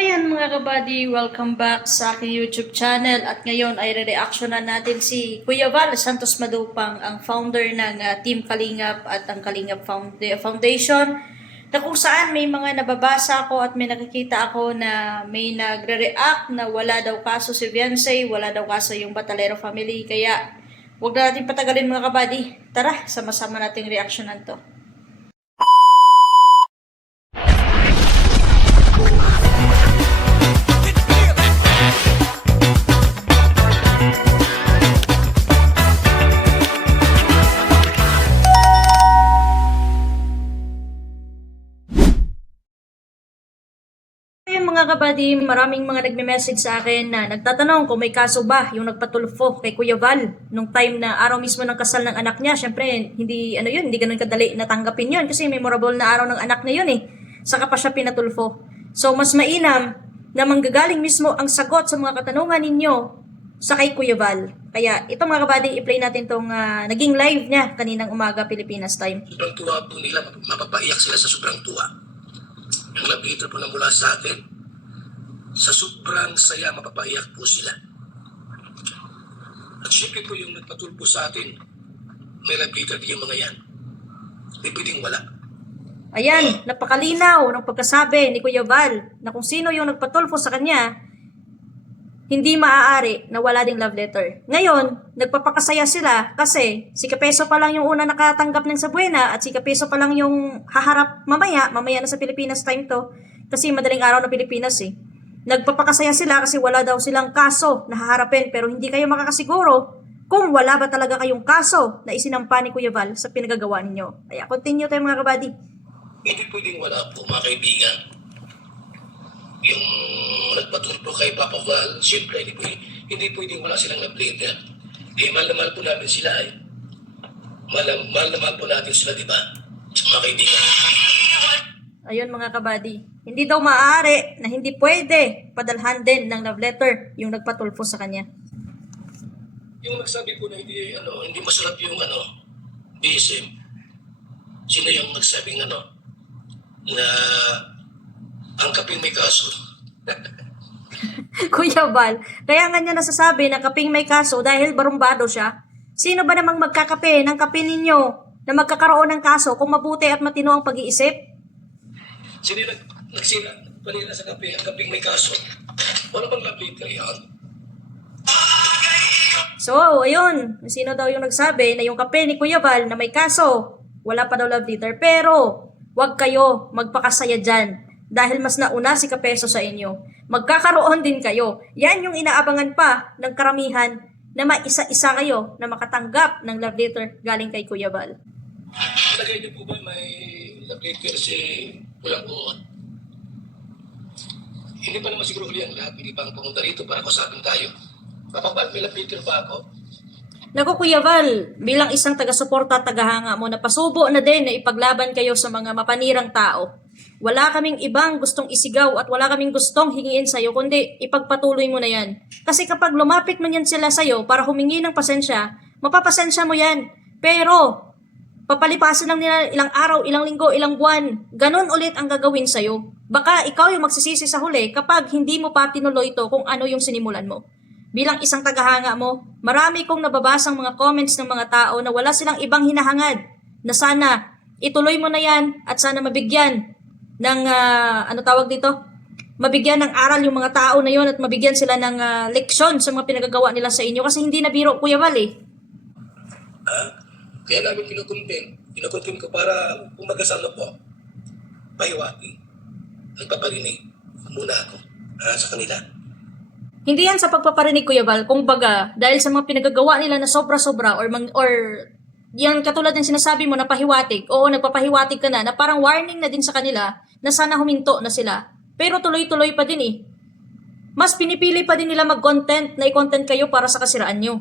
Ayan mga kabady, welcome back sa aking YouTube channel at ngayon ay re-reactionan natin si Kuya Val Santos Madupang, ang founder ng Team Kalingap at ang Kalingap Foundation, na kung saan may mga nababasa ako at may nakikita ako na may nagre-react na wala daw kaso si Viancy, wala daw kaso yung Batalero family, kaya huwag na natin patagalin mga kabady. Tara, sama-sama nating reactionan to. Ayun mga kabady, maraming mga nagme-message sa akin na nagtatanong kung may kaso ba yung nagpatulfo kay Kuya Val nung time na araw mismo ng kasal ng anak niya. Syempre, hindi ganun kadali natanggapin yun kasi memorable na araw ng anak na yun eh. Saka pa siya pinatulfo. So, mas mainam na manggagaling mismo ang sagot sa mga katanungan ninyo sa kay Kuya Val. Kaya ito mga kabady, i-play natin tong naging live niya kaninang umaga Pilipinas time. Sobrang tuwa po nila, mapapaiyak sila sa sobrang tuwa. Yung labito po na mula sa atin, sa sobrang saya mapapaiyak po sila. At syempre po yung nagpatulpo sa atin, may labito din yung mga yan. Hindi pwedeng wala. Ayan, napakalinaw ng pagkasabi ni Kuya Val na kung sino yung nagpatulfo sa kanya, hindi maaari na wala ding love letter. Ngayon, nagpapakasaya sila kasi si Kapeso pa lang yung una nakatanggap ng Sabuena at si Kapeso pa lang yung haharap mamaya na sa Pilipinas time to kasi madaling araw na Pilipinas eh. Nagpapakasaya sila kasi wala daw silang kaso na haharapin pero hindi kayo makakasiguro kung wala ba talaga kayong kaso na isinampa ni Kuya Val sa pinagagawa ninyo. Kaya continue tayo mga kabady. Hindi pwedeng wala po mga kaibigan. Yung nagpatulpo kay Papa Val, siyempre hindi pwedeng wala silang love letter. Mahal na mahal po namin sila eh. Mahal na mahal po natin sila, di ba? Sa mga kaibigan. Ayun mga kabady, hindi daw maaari na hindi pwede padalhan din ng love letter yung nagpatulfo sa kanya. Yung nagsabi po na hindi masarap yung BSM. Sino yung nagsabing na ang kaping may kaso? Kuya Val, kaya nga niya nasasabi na kaping may kaso dahil barumbado siya. Sino ba namang magkakape ng kape ninyo na magkakaroon ng kaso kung mabuti at matino ang pag-iisip? Sino nagsila panila sa kape, ang kaping may kaso? Wala bang love letter yan? So, ayun, sino daw yung nagsabi na yung kape ni Kuya Val na may kaso, wala pa daw love letter. Pero, wag kayo magpakasaya dyan dahil mas nauna si Kapeso sa inyo. Magkakaroon din kayo. Yan yung inaabangan pa ng karamihan na maisa-isa kayo na makatanggap ng love letter galing kay Kuya Val. Lagay niyo po ba may love letter si Kulang Uot? Hindi pa naman siguro huli ang lahat. Hindi pa ang pumunta rito para kusapin tayo. Kapag may love letter pa ako? Naku Kuya Val, bilang isang taga-suporta at tagahanga mo, napasubo na din na ipaglaban kayo sa mga mapanirang tao. Wala kaming ibang gustong isigaw at wala kaming gustong hingiin sa'yo, kundi ipagpatuloy mo na yan. Kasi kapag lumapit man yan sila sa'yo para humingi ng pasensya, mapapasensya mo yan. Pero, papalipasin lang nila ilang araw, ilang linggo, ilang buwan. Ganon ulit ang gagawin sa'yo. Baka ikaw yung magsisisi sa huli kapag hindi mo pa tinuloy ito kung ano yung sinimulan mo. Bilang isang tagahanga mo, marami kong nababasang mga comments ng mga tao na wala silang ibang hinahangad na sana ituloy mo na yan at sana mabigyan ng, mabigyan ng aral yung mga tao na yon at mabigyan sila ng leksyon sa mga pinagagawa nila sa inyo kasi hindi na biro Kuya Val eh. Kaya namin kinukontent ko para kung magkasama po, pahiwati, nagpaparinig muna ako sa kanila. Hindi yan sa pagpaparinig Kuya Val, kung baga, dahil sa mga pinagagawa nila na sobra-sobra or yan katulad ng sinasabi mo na pahiwatig, oo nagpapahiwatig ka na parang warning na din sa kanila na sana huminto na sila. Pero tuloy-tuloy pa din eh. Mas pinipili pa din nila mag-content na i-content kayo para sa kasiraan nyo.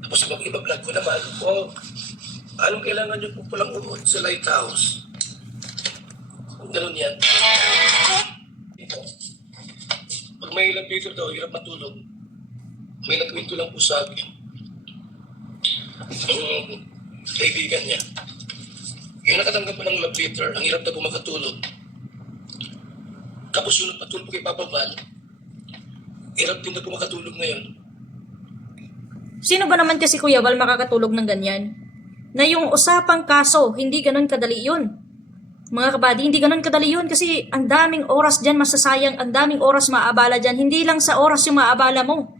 Tapos sa mag-iba vlog ko naman, anong kailangan nyo po palang uod sa lighthouse? Kung ganun yan. Ito. Pag may ilang Peter daw, hirap matulog. May nagkwento lang po sa akin. Ang kaibigan niya. Yung nakatanggap pa ng love letter, ang hirap na po makatulog. Tapos yung nagpatulpo kay Papa Val, hirap din na po makatulog ngayon. Sino ba naman kasi Kuya Val makakatulog ng ganyan? Na yung usapang kaso, hindi ganun kadali yun. Mga kabady, hindi ganun kadali yun kasi ang daming oras dyan masasayang, ang daming oras maaabala dyan. Hindi lang sa oras yung maaabala mo.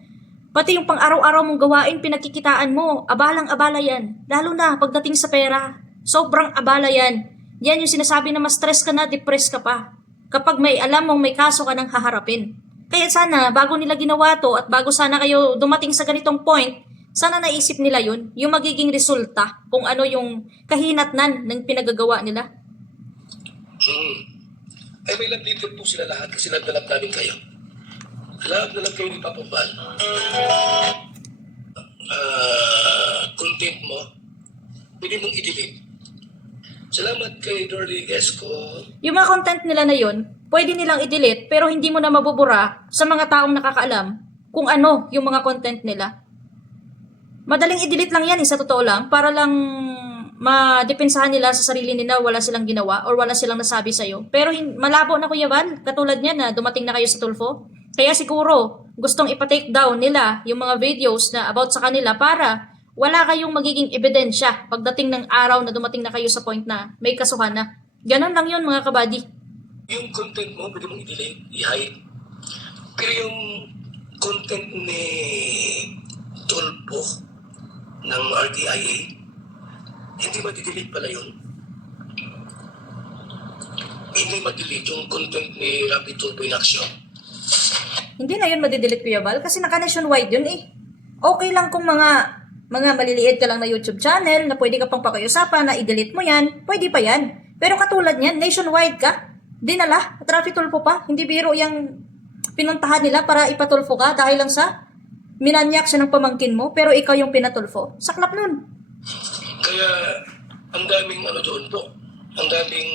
Pati yung pang-araw-araw mong gawain, pinagkikitaan mo, abalang-abala yan. Lalo na pagdating sa pera, sobrang abala yan. Yan yung sinasabi na mas stress ka na, depress ka pa. Kapag may alam mong may kaso ka nang haharapin. Kaya sana, bago nila ginawa to at bago sana kayo dumating sa ganitong point, sana naisip nila yun, yung magiging resulta, kung ano yung kahinatnan ng pinagagawa nila. Ay may love letter po sila lahat kasi love na love namin kayo. Love na love kayo ni Papa Val. Content mo, pwede mong i-delete. Salamat kay Dorly Esco. Yung mga content nila na yun, pwede nilang i-delete pero hindi mo na mabubura sa mga taong nakakaalam kung ano yung mga content nila. Madaling i-delete lang yan sa totoo lang para lang madepensahan nila sa sarili nila wala silang ginawa or wala silang nasabi sa'yo. Pero malabo na Kuya Val, katulad niya na dumating na kayo sa Tulfo. Kaya siguro gustong ipa-take down nila yung mga videos na about sa kanila para wala kayong magiging ebidensya pagdating ng araw na dumating na kayo sa point na may kasuhan na. Ganon lang yun mga kabady. Yung content mo, pwede mong i-delete, i-hide. Pero yung content ni Tulpo ng RTIA, hindi ma-delete pala yun. Hindi ma-delete yung content ni Rapid Tulpo in Action. Hindi na yun madidelete Kuya Val kasi naka-nationwide yun eh. Okay lang kung mga maliliit ka lang na YouTube channel na pwede ka pang pakiusapan na i-delete mo yan, pwede pa yan. Pero katulad niyan, nationwide ka, dinala, at Rapid Tulfo pa, hindi biro yung pinuntahan nila para ipatulfo ka dahil lang sa minanyak siya ng pamangkin mo, pero ikaw yung pinatulfo. Saklap nun. Kaya, ang daming doon po, ang daming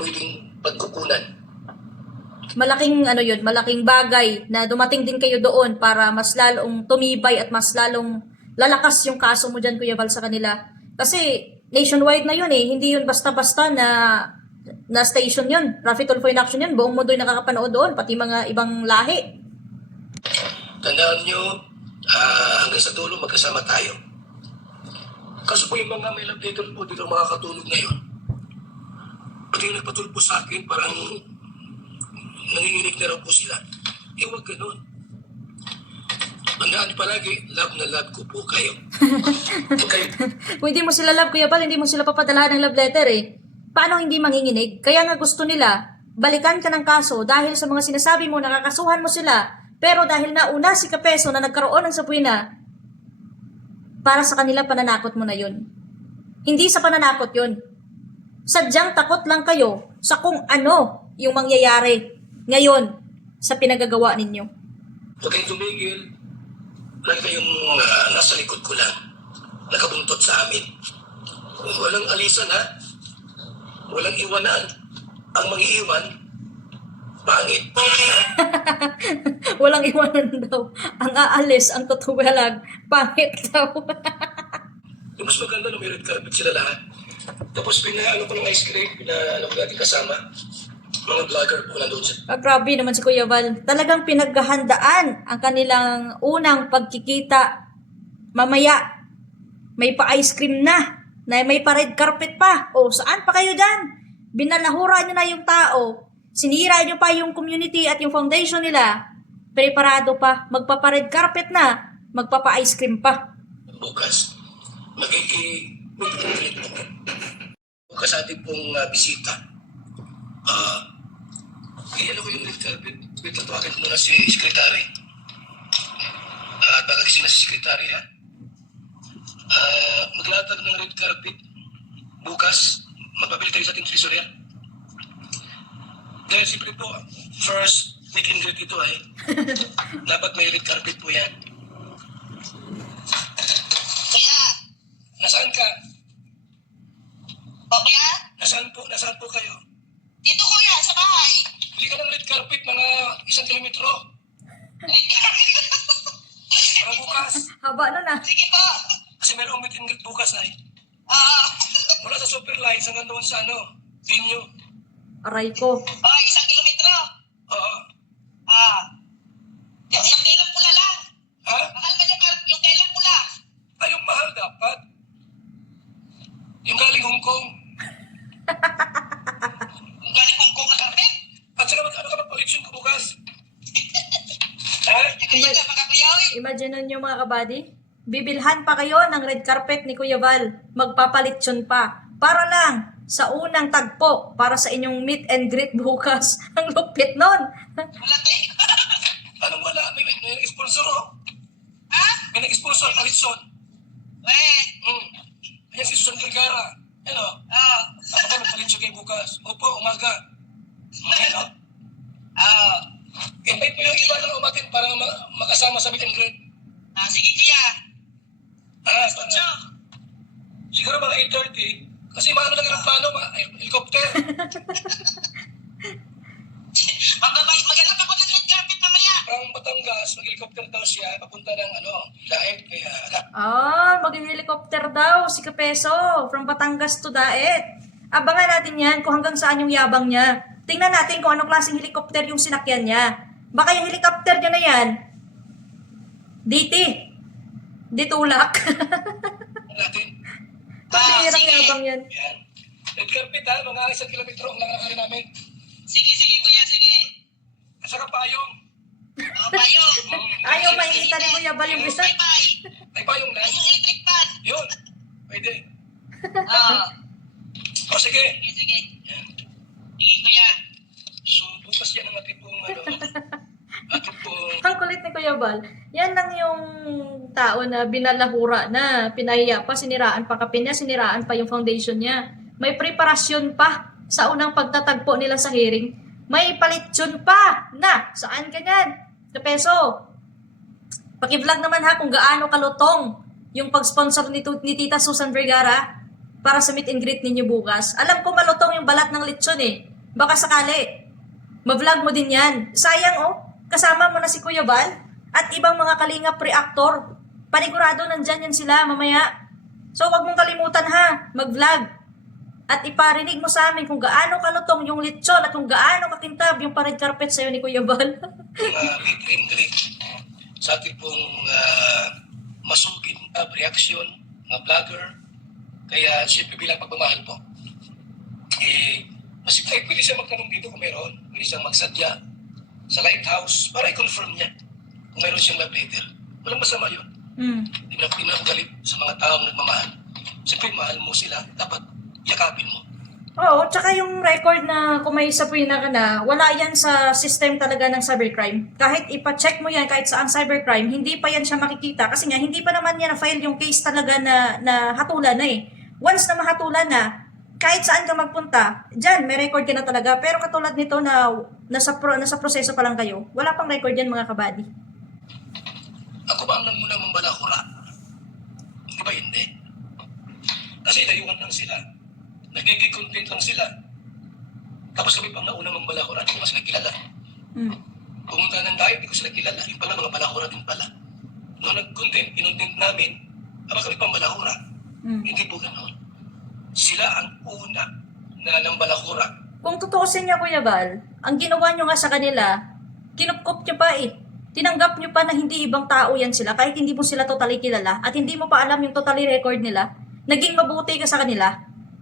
pwedeng pagkukunan. Malaking yun, malaking bagay na dumating din kayo doon para mas lalong tumibay at mas lalong lalakas yung kaso mo dyan Kuya Val sa kanila. Kasi nationwide na yun eh, hindi yun basta-basta na station yun. Rapid Tulfo in Action yun, buong mundo yung nakakapanood doon, pati mga ibang lahi. Tandaan nyo, hanggang sa dulo magkasama tayo. Kaso po yung mga may love letter po dito makakatulog ngayon. Pati yung nagpatulpo sa akin, parang nanginginig na raw po sila. Huwag ganun. Tandaan niyo palagi, love na love ko po kayo. Okay. Kung hindi mo sila love Kuya Val, hindi mo sila papadalahan ng love letter eh. Paano hindi manginginig? Kaya nga gusto nila, balikan ka ng kaso dahil sa mga sinasabi mo, nakakasuhan mo sila. Pero dahil nauna si Kapeso na nagkaroon ng sapuina, para sa kanila pananakot mo na yun. Hindi sa pananakot yun. Sadyang takot lang kayo sa kung ano yung mangyayari ngayon sa pinagagawa ninyo. Huwag kayong tumigil. Lagi kayong nasa likod ko lang. Nakabuntot sa amin. Walang alisan ha. Walang iwanan. Ang mag-iiwan, pangit. Walang iwanan daw. Ang aalis, ang tutuwalag, pangit daw. Yung mas maganda na may red carpet sila lahat. Tapos pinaano ko ng ice cream, pinaano ko natin kasama. Mga vlogger po nandun siya. Grabe naman si Kuya Val. Talagang pinaghahandaan ang kanilang unang pagkikita. Mamaya, may pa-ice cream na may pa-red carpet pa. O, saan pa kayo dyan? Binalahura nyo na yung tao. Sinira nyo pa yung community at yung foundation nila. Preparado pa. Magpapa-red carpet na. Magpapa-ice cream pa. Bukas, bukas ating pong bisita. Iyan ako yung red carpet. Wait, tatawagan ko muna si sekretary. At pagagising na si sekretary ha. Maglatag ng red carpet. Bukas, magpapili tayo sa ating treasurer. Dahil simple po, first meet and greet ito eh. Dapat may red carpet po yan. Kuya! Nasaan ka? O kuya? Nasaan po kayo? Dito kuya, sa bahay. Bili ka ng red carpet mga 1 kilometro. Para bukas. Haba na na. Sige po. Kasi meron meet and greet bukas ay. Ah, Mula sa Superlines hanggang doon sa venue. Aray ko. oh, 1 imagine nyo mga kabady, bibilhan pa kayo ng red carpet ni Kuya Val, magpapalitsyon pa, para lang sa unang tagpo, para sa inyong meet and greet bukas. Ang lupit nun. Wala kayo. Anong wala? May nag-sponsor, oh. Ha? May nag-sponsor, Alitson. Eh. Ayan si Susan Vergara. Ano? Oh. Ako ka magpalitsyo kayo bukas. Opo, umaga. Ano? Oh. Invite mo yung iba na umatin para makasama sa meet and greet. Sige kuya. Para, siguro mga 8:30. Kasi maano lang yung plano, helicopter. Maghanap ako ng red carpet mamaya. From Batangas, mag-helicopter daw siya, papunta ng Daet, kaya Mag-helicopter daw si Kapeso from Batangas to Daet. Abangan natin yan kung hanggang saan yung yabang niya. Tingnan natin kung anong klaseng helicopter yung sinakyan niya. Baka yung helicopter niya na yan, ditulak. natin. Pabihirang sige. yabang yan. Yan. Red carpet ha, mga 1 kilometro ang lalakarin namin. Sige kuya, sige. At saka payong. Payo. Ayaw mainita ni Kuya Val yung isa. Bye-bye. May payong na. Ay, yung electric fan. Yun. Pwede. Oh. O sige. Sige. Sige kuya. So, bukas yan ang atipong atipong Ang kulit ni Kuya Val, yan lang yung tao na binalahura na, pinahiya pa, siniraan pa kape niya, siniraan pa yung foundation niya. May preparasyon pa sa unang pagtatagpo nila sa hearing. May palitsyon pa na, saan ka yan? Kapeso, paki-vlog naman ha kung gaano kalutong yung pag-sponsor ni Tita Susan Vergara para sa meet and greet ninyo bukas. Alam ko malutong yung balat ng litsyon eh. Baka sakali, ma-vlog mo din yan. Sayang oh, kasama mo na si Kuya Val at ibang mga kalingap reactor. Panigurado nandyan yan sila mamaya. So wag mong kalimutan ha, mag-vlog. At iparinig mo sa amin kung gaano kalutong yung litsyon at kung gaano kakintab yung pa-red carpet sa'yo ni Kuya Val. meet and greet sa ating pong masugid na reaksyon, mga vlogger. Kaya siyempre bilang pagmamahal po, mas pwede siya magtanong dito kung meron, pwede siyang magsadya sa lighthouse para i-confirm niya kung meron siyang love letter. Walang masama yun. Hindi na pinagalit sa mga taong nagmamahal. Siyempre, mahal mo sila, dapat yakapin mo. Oo, tsaka yung record na kung may sapuina ka na, wala yan sa system talaga ng cybercrime. Kahit ipa-check mo yan, kahit saan cybercrime, hindi pa yan siya makikita. Kasi nga, hindi pa naman yan na-file yung case talaga na hatulan na eh. Once na mahatulan na, kahit saan ka magpunta, dyan, may record ka na talaga. Pero katulad nito na nasa proseso pa lang kayo, wala pang record yan mga kabady. Ako ba ang nanguna mong balakura? Hindi ba hindi? Kasi dayuhan lang sila. Nagiging-content lang sila. Tapos kami pang nauna mong balakura, hindi ko sila kilala. Pumunta ng diet, hindi ko sila kilala. Yung pala, mga balakura din pala. Noong nag-content, inuntent namin, kami pang balakura. Hindi po ganoon. Sila ang una na ng balakura. Kung tutuusin niya, Kuya Val, ang ginawa nyo nga sa kanila, kinupkop nyo pa eh. Tinanggap nyo pa na hindi ibang tao yan sila, kahit hindi mo sila totally kilala, at hindi mo pa alam yung totally record nila, naging mabuti ka sa kanila.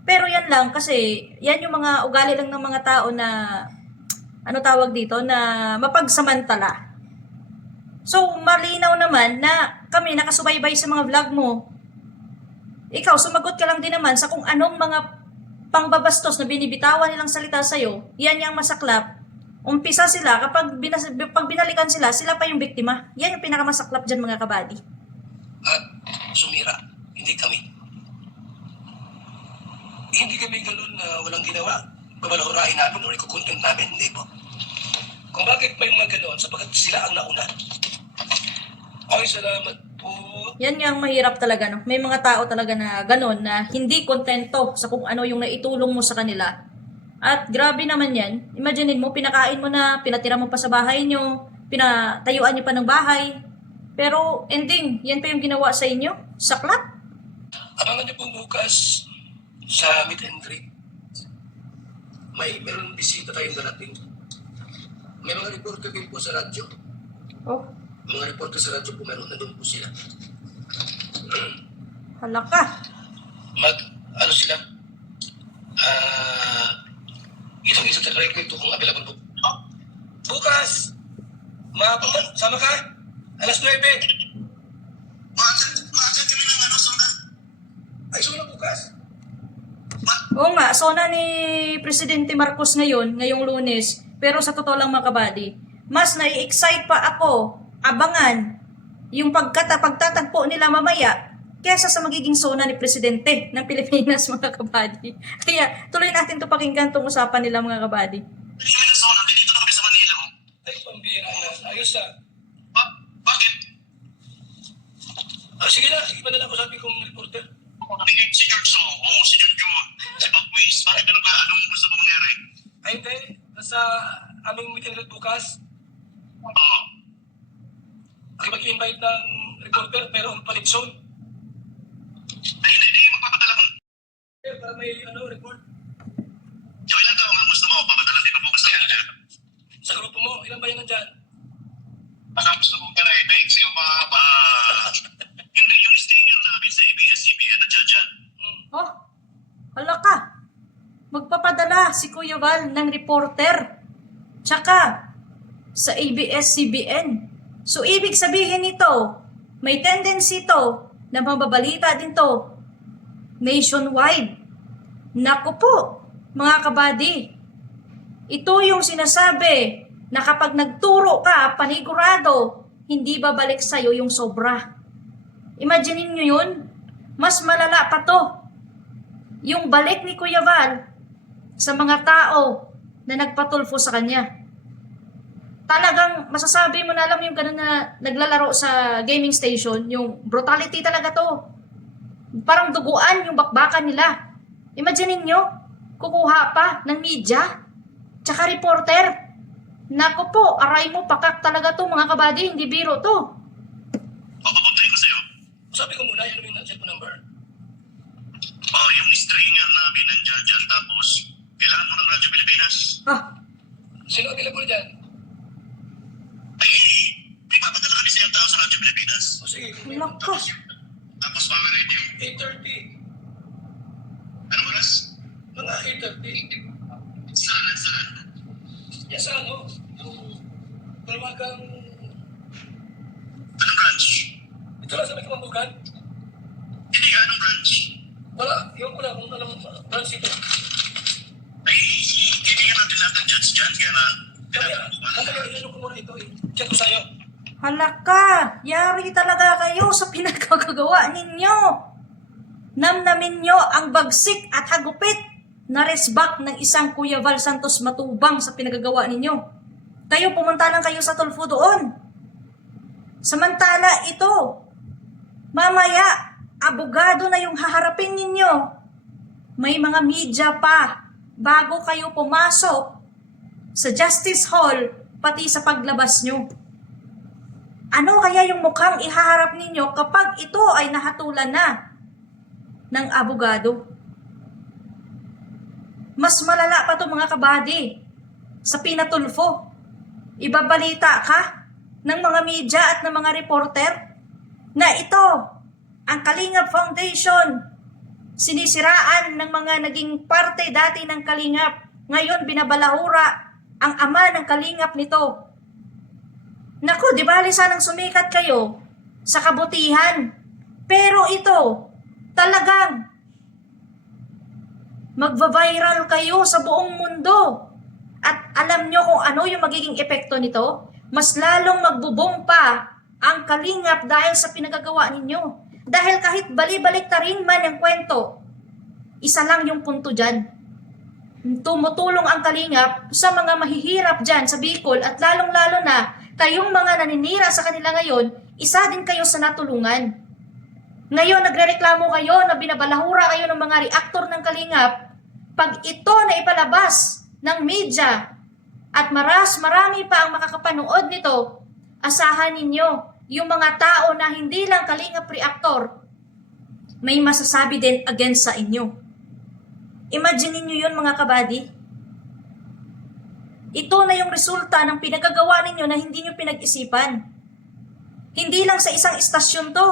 Pero yan lang, kasi yan yung mga ugali lang ng mga tao na, ano tawag dito, na mapagsamantala. So, malinaw naman na kami nakasubaybay sa mga vlog mo. Ikaw, sumagot ka lang din naman sa kung anong mga pangbabastos na binibitawan nilang salita sa'yo, yan yung masaklap. Umpisa sila, pag binalikan sila, sila pa yung biktima. Yan yung pinakamasaklap dyan mga kabady. At sumira, hindi kami. Hindi kami ganun na walang ginawa. Babalahurahin namin o ikukontent namin, hindi po. Kung bakit pa yung mga ganun, sapagkat sila ang nauna. Ay, salamat po. Yan yung mahirap talaga, no? May mga tao talaga na ganun, na hindi kontento sa kung ano yung naitulong mo sa kanila. At grabe naman yan. Imagine mo, pinakain mo na, pinatira mo pa sa bahay nyo, pinatayuan nyo pa ng bahay. Pero ending, yan pa yung ginawa sa inyo? Saklap? Abangan niyo po bukas sa meet and greet. Meron bisita tayong darating. May mga reporter din po sa radyo. Oh, Mga reporter sa radyo po, meron na doon po sila. halaka. Ano sila? Isang-isang sa kwento kung available po. Bukas! Sama ka? Alas 9. Ay, so na bukas. Oo nga, sona ni Presidente Marcos ngayong Lunes. Pero sa totoo lang mga kabady, mas nai-excite pa ako, abangan, yung pagtatagpo nila mamaya, kesa sa magiging sona ni Presidente ng Pilipinas mga kabady. Kaya tuloy natin to pakinggan tong usapan nila mga kabady. Hindi kami ng zona, dito na kami sa Manila. Oh. Ay, pambira yan. Ayos na. Bakit? Sige na, sige pa na lang ako sabi kong reporter. Si George, si George, si Bob Weiss. Bakit ano ba? Anong gusto mo mangyari? Ay, hindi. Nasa aming meeting ulit bukas. Oo. Ay, mag-invite ng reporter pero ang palit zone. Ay, hindi magpapadala kung... Para may report. Yung ilan tao ang gusto mo, papadala din pa bukas na yan. Sa grupo mo, ilan ba yan nandyan? Baka gusto mo pala eh, maiksi o mahaba. Hindi, yung stinger namin sa ABS-CBN na dyan. Oh, hala ka. Magpapadala si Kuya Val ng reporter. Tsaka sa ABS-CBN. So, ibig sabihin nito, may tendency to na mababalita din to nationwide. Naku po, mga kabady. Ito yung sinasabi na kapag nagturo ka, panigurado, hindi babalik sa'yo yung sobra. Imaginin nyo yun, mas malala pa to. Yung balik ni Kuya Val sa mga tao na nagpatulfo sa kanya. Talagang masasabi mo na alam yung ganun na naglalaro sa gaming station, yung brutality talaga to. Parang duguan yung bakbakan nila. Imaginin nyo, kukuha pa ng media, tsaka reporter. Naku po, aray mo, pakak talaga to mga kabady, hindi biro to. Papapuntahin ko sa'yo. Sabi ko muna, ano yung cellphone number? Yung stringer namin nandiyan dyan. Tapos, kailangan mo ng Radyo Pilipinas. Ah, Sino available dyan? Ay, may papadala kami sa iyong tao sa Radyo Pilipinas. O sige, lako. Tapos, Power Radio. 8:30. Anong oras? Mga 8:30. Saan? Yan sa yung Palawagang, Anong branch? ito lang sa may Kamanggugan. Hindi ka, anong branch? Wala, yun ko lang kung anong branch ito. Ay, kaibigan natin lahat ng judge dyan. Kaya na, Mamaya, inano ko muna ito. Chat ko sa'yo. hala ka. Yari talaga kayo sa pinagkagagawa ninyo. Namnamin nyo ang bagsik at hagupit na resbak ng isang Kuya Val Santos Matubang sa pinagagawa ninyo. Kayo, pumunta lang kayo sa Tulfo doon. Samantala ito, mamaya, abogado na yung haharapin ninyo. May mga media pa bago kayo pumasok sa Justice Hall, pati sa paglabas nyo. Ano kaya yung mukhang ihaharap ninyo kapag ito ay nahatulan na ng abogado? Mas malala pa to mga kabady sa pinatulfo. Ibabalita ka ng mga media at ng mga reporter na ito, ang Kalingap Foundation, sinisiraan ng mga naging parte dati ng Kalingap. Ngayon binabalahura ang ama ng Kalingap nito. Naku, di bali sanang sumikat kayo sa kabutihan. Pero ito, talagang magva-viral kayo sa buong mundo. At alam nyo kung ano yung magiging epekto nito? Mas lalong magbubong pa ang Kalingap dahil sa pinagagawa ninyo. Dahil kahit bali-balik ta rin man ang kwento, isa lang yung punto dyan. Tumutulong ang Kalingap sa mga mahihirap dyan sa Bicol at lalong-lalo na kayong mga naninira sa kanila ngayon, isa din kayo sa natulungan. Ngayon, nagrereklamo kayo na binabalahura kayo ng mga reaktor ng Kalingap. Pag ito na ipalabas ng media at marami pa ang makakapanood nito, asahan ninyo yung mga tao na hindi lang Kalingap reaktor, may masasabi din against sa inyo. Imagine niyo yun mga kabady. Ito na yung resulta ng pinagagawa ninyo na hindi nyo pinag-isipan. Hindi lang sa isang istasyon to.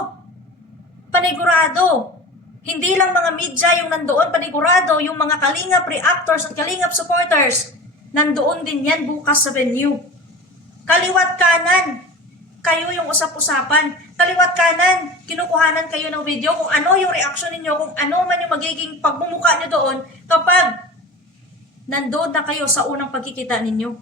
Panigurado. Hindi lang mga media yung nandoon, panigurado, yung mga Kalingap reactors at Kalingap supporters, nandoon din yan bukas sa venue. Kaliwat kanan, kayo yung usap-usapan. kaliwat kanan, kinukuhanan kayo ng video kung ano yung reaction ninyo, kung ano man yung magiging pagmumukha nyo doon kapag nandoon na kayo sa unang pagkikita ninyo.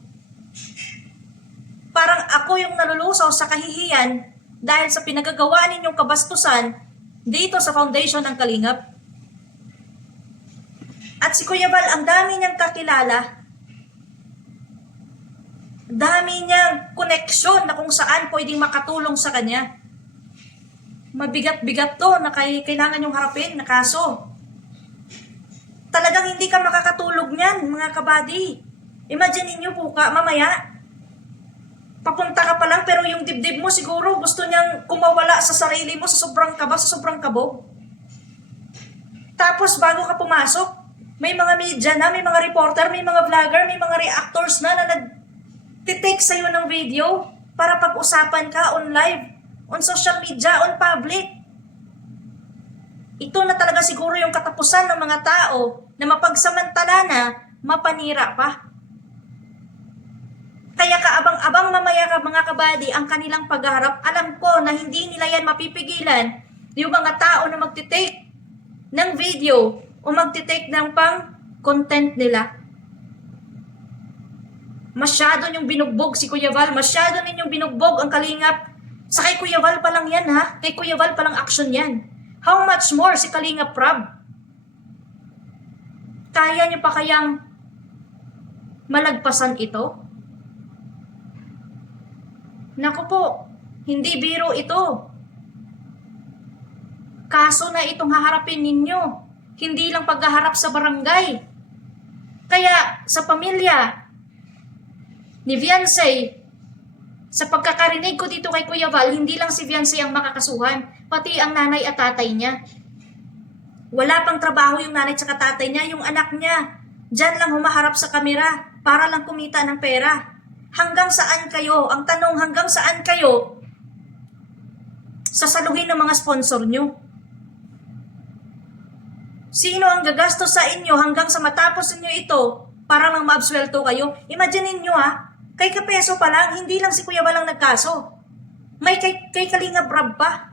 Parang ako yung nalulusaw sa kahihiyan dahil sa pinagagawa ninyong kabastusan dito sa foundation ng Kalingap. At si Kuya Val, ang dami niyang kakilala, dami niyang koneksyon na kung saan pwedeng makatulong sa kanya. Mabigat-bigat to na kailangan yung harapin na kaso. Talagang hindi ka makakatulog niyan, mga kabady. Imagine niyo po ka, mamaya, papunta ka pa lang pero yung dibdib mo siguro gusto niyang kumawala sa sarili mo sa sobrang kaba, sa sobrang kabog. Tapos bago ka pumasok, may mga media na, may mga reporter, may mga vlogger, may mga reactors na nag-take sa'yo ng video para pag-usapan ka on live, on social media, on public. Ito na talaga siguro yung katapusan ng mga tao na mapagsamantala na mapanira pa. Kaya kaabang-abang mamaya ka mga kabady ang kanilang pagharap. Alam ko na hindi nila yan mapipigilan yung mga tao na magtitake ng video o magtitake ng pang-content nila. Masyado niyong binugbog si Kuya Val, masyado ninyong binugbog ang Kalingap. Sa kay Kuya Val pa lang yan ha, kay Kuya Val pa lang action yan. How much more si Kalingap Prab? Kaya niyo pa kayang malagpasan ito? Naku po, hindi biro ito. Kaso na itong haharapin ninyo, hindi lang paghaharap sa barangay. Kaya sa pamilya ni Viansay, sa pagkakarinig ko dito kay Kuya Val, hindi lang si Viansay ang makakasuhan, pati ang nanay at tatay niya. Wala pang trabaho yung nanay at tatay niya, yung anak niya. Diyan lang humaharap sa kamera para lang kumita ng pera. Hanggang saan kayo? Ang tanong, hanggang saan kayo sasaluhin ng mga sponsor nyo? Sino ang gagastos sa inyo hanggang sa matapos ninyo ito para lang maabswelto kayo? Imagine ninyo kay Kapeso pa lang, hindi lang si Kuya Val ang nagkaso. May kay Kalingap Prab pa.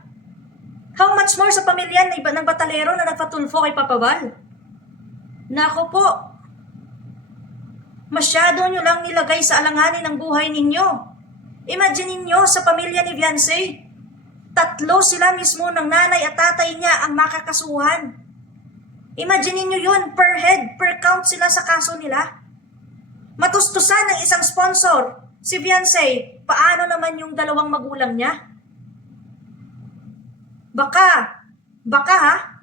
How much more sa pamilya ng batalero na nagpatulfo kay Papa Val? Nako po, masyado nyo lang nilagay sa alanganin ng buhay ninyo. Imagine ninyo sa pamilya ni Viansay, 3 sila mismo ng nanay at tatay niya ang makakasuhan. Imagine ninyo yun, per head, per count sila sa kaso nila. Matustusan ng isang sponsor, si Viansay, paano naman yung 2 magulang niya? Baka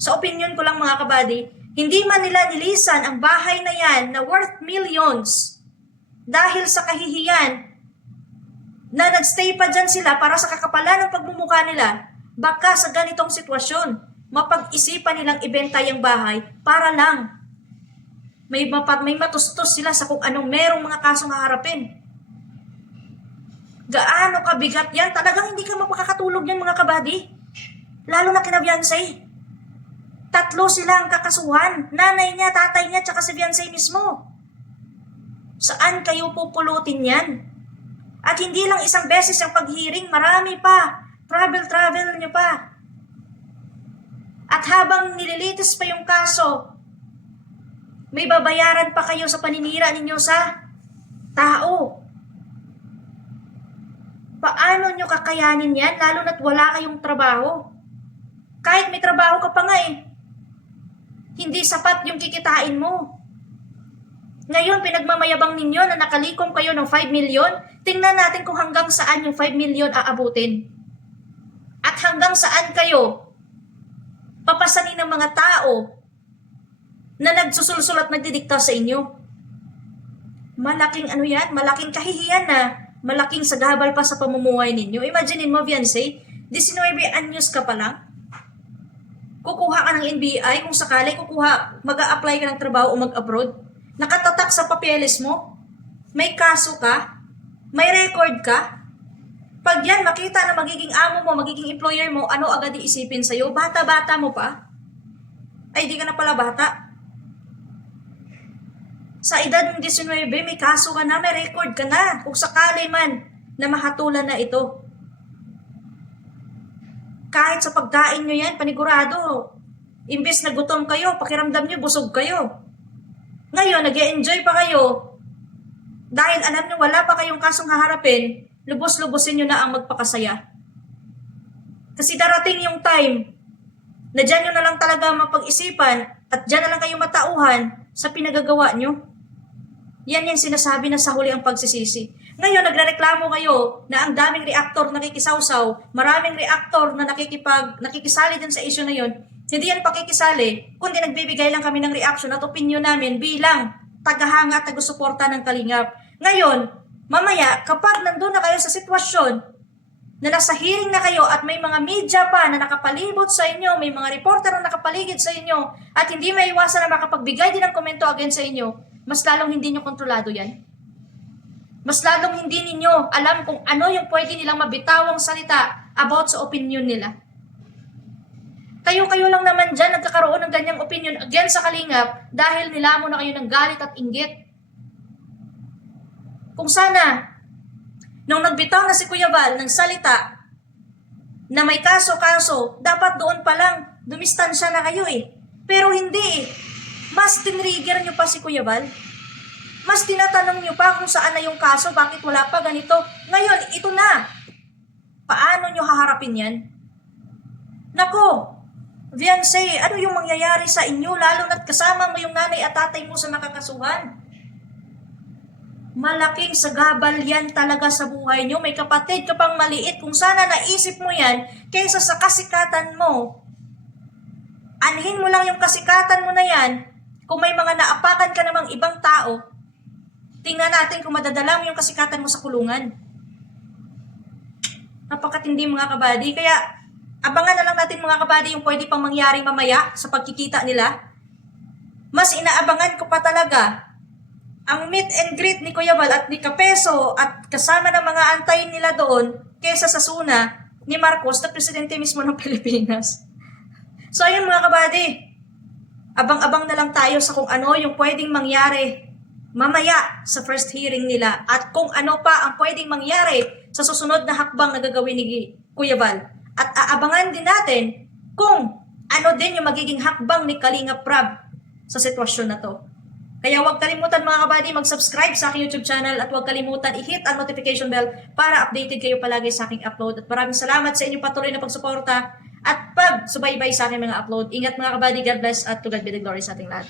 sa opinion ko lang mga kabady, hindi man nila nilisan ang bahay na yan na worth millions dahil sa kahihiyan na nagstay pa dyan sila para sa kakapalan ng pagmumukha nila, baka sa ganitong sitwasyon, mapag-isipan nilang ibenta yung bahay para lang may matustos sila sa kung anong merong mga kasong haharapin. Gaano kabigat yan? Talagang hindi ka makakatulog yan mga kabady. Lalo na kina Viansay. 3 sila ang kakasuhan. Nanay niya, tatay niya, tsaka si Viansay mismo. Saan kayo pupulutin yan? At hindi lang isang beses ang pag-hearing, marami pa. Travel nyo pa. At habang nililitis pa yung kaso, may babayaran pa kayo sa paninira ninyo sa tao. Paano nyo kakayanin yan, lalo na't wala kayong trabaho? Kahit may trabaho ka pa nga hindi sapat yung kikitain mo. Ngayon, pinagmamayabang ninyo na nakalikom kayo ng 5 million, tingnan natin kung hanggang saan yung 5 million aabutin. At hanggang saan kayo papasanin ng mga tao na nagsusulsul at nagdidikta sa inyo. Malaking malaking kahihiyan na, malaking sagabal pa sa pamumuhay ninyo. Imagine mo, Viansay, 19 anyos ka pa lang, kukuha ka ng NBI, kung sakali mag-a-apply ka ng trabaho o mag-abroad, nakatatak sa papeles mo, may kaso ka, may record ka, pag yan makita na magiging amo mo, magiging employer mo, ano agad iisipin sa'yo? Bata-bata mo pa? Ay, di ka na pala bata. Sa edad ng 19, may kaso ka na, may record ka na, kung sakali man na mahatulan na ito. Kahit sa pagkain nyo yan, panigurado. Imbes na gutom kayo, pakiramdam nyo, busog kayo. Ngayon, nag-e-enjoy pa kayo. Dahil alam nyo, wala pa kayong kasong haharapin, lubos-lubosin nyo na ang magpakasaya. Kasi darating yung time na dyan nyo na lang talaga mapag-isipan at dyan na lang kayo matauhan sa pinagagawa nyo. Yan yung sinasabi na sa huli ang pagsisisi. Ngayon, nagrereklamo kayo na ang daming reactor nakikisawsaw, maraming reactor na nakikisali din sa issue na yun. Hindi yan pakikisali, kundi nagbibigay lang kami ng reaction at opinion namin bilang tagahanga at tagusuporta ng Kalingap. Ngayon, mamaya, kapag nandun na kayo sa sitwasyon na nasa hearing na kayo at may mga media pa na nakapalibot sa inyo, may mga reporter na nakapaligid sa inyo, at hindi maiwasan na makapagbigay din ng komento against sa inyo, mas lalong hindi nyo kontrolado yan. Mas lalong hindi ninyo alam kung ano yung pwede nilang mabitawang salita about sa opinion nila. Kayo lang naman dyan nagkakaroon ng ganyang opinion against sa Kalingap dahil nilamon na kayo ng galit at inggit. Kung sana, nung nagbitaw na si Kuya Val ng salita na may kaso-kaso, dapat doon pa lang dumistansya na kayo eh. Pero hindi eh. Mas tinrigger nyo pa si Kuya Val. Mas tinatanong nyo pa kung saan na yung kaso, bakit wala pa ganito. Ngayon, ito na. Paano nyo haharapin yan? Nako, Viancy, ano yung mangyayari sa inyo, lalo na't kasama mo yung nanay at tatay mo sa makakasuhan? Malaking sagabal yan talaga sa buhay nyo. May kapatid ka pang maliit. Kung sana naisip mo yan, kaysa sa kasikatan mo, anhin mo lang yung kasikatan mo na yan. Kung may mga naapakan ka namang ibang tao, tingnan natin kung madadala mo yung kasikatan mo sa kulungan. Napakatindi mga kabady. Kaya abangan na lang natin mga kabady yung pwede pang mangyari mamaya sa pagkikita nila. Mas inaabangan ko pa talaga ang meet and greet ni Kuya Val at ni Kapeso at kasama ng mga antayin nila doon kesa sa suna ni Marcos na presidente mismo ng Pilipinas. So ayun mga kabady, abang-abang na lang tayo sa kung ano yung pwedeng mangyari mamaya sa first hearing nila at kung ano pa ang pwedeng mangyari sa susunod na hakbang na gagawin ni Kuya Val. At aabangan din natin kung ano din yung magiging hakbang ni Kalingap Prab sa sitwasyon na to. Kaya huwag kalimutan mga kabady mag-subscribe sa aking YouTube channel at huwag kalimutan i-hit ang notification bell para updated kayo palagi sa aking upload. At maraming salamat sa inyong patuloy na pagsuporta at pagsubaybay sa aking mga upload. Ingat mga kabady, God bless at to God be the glory sa ating lahat.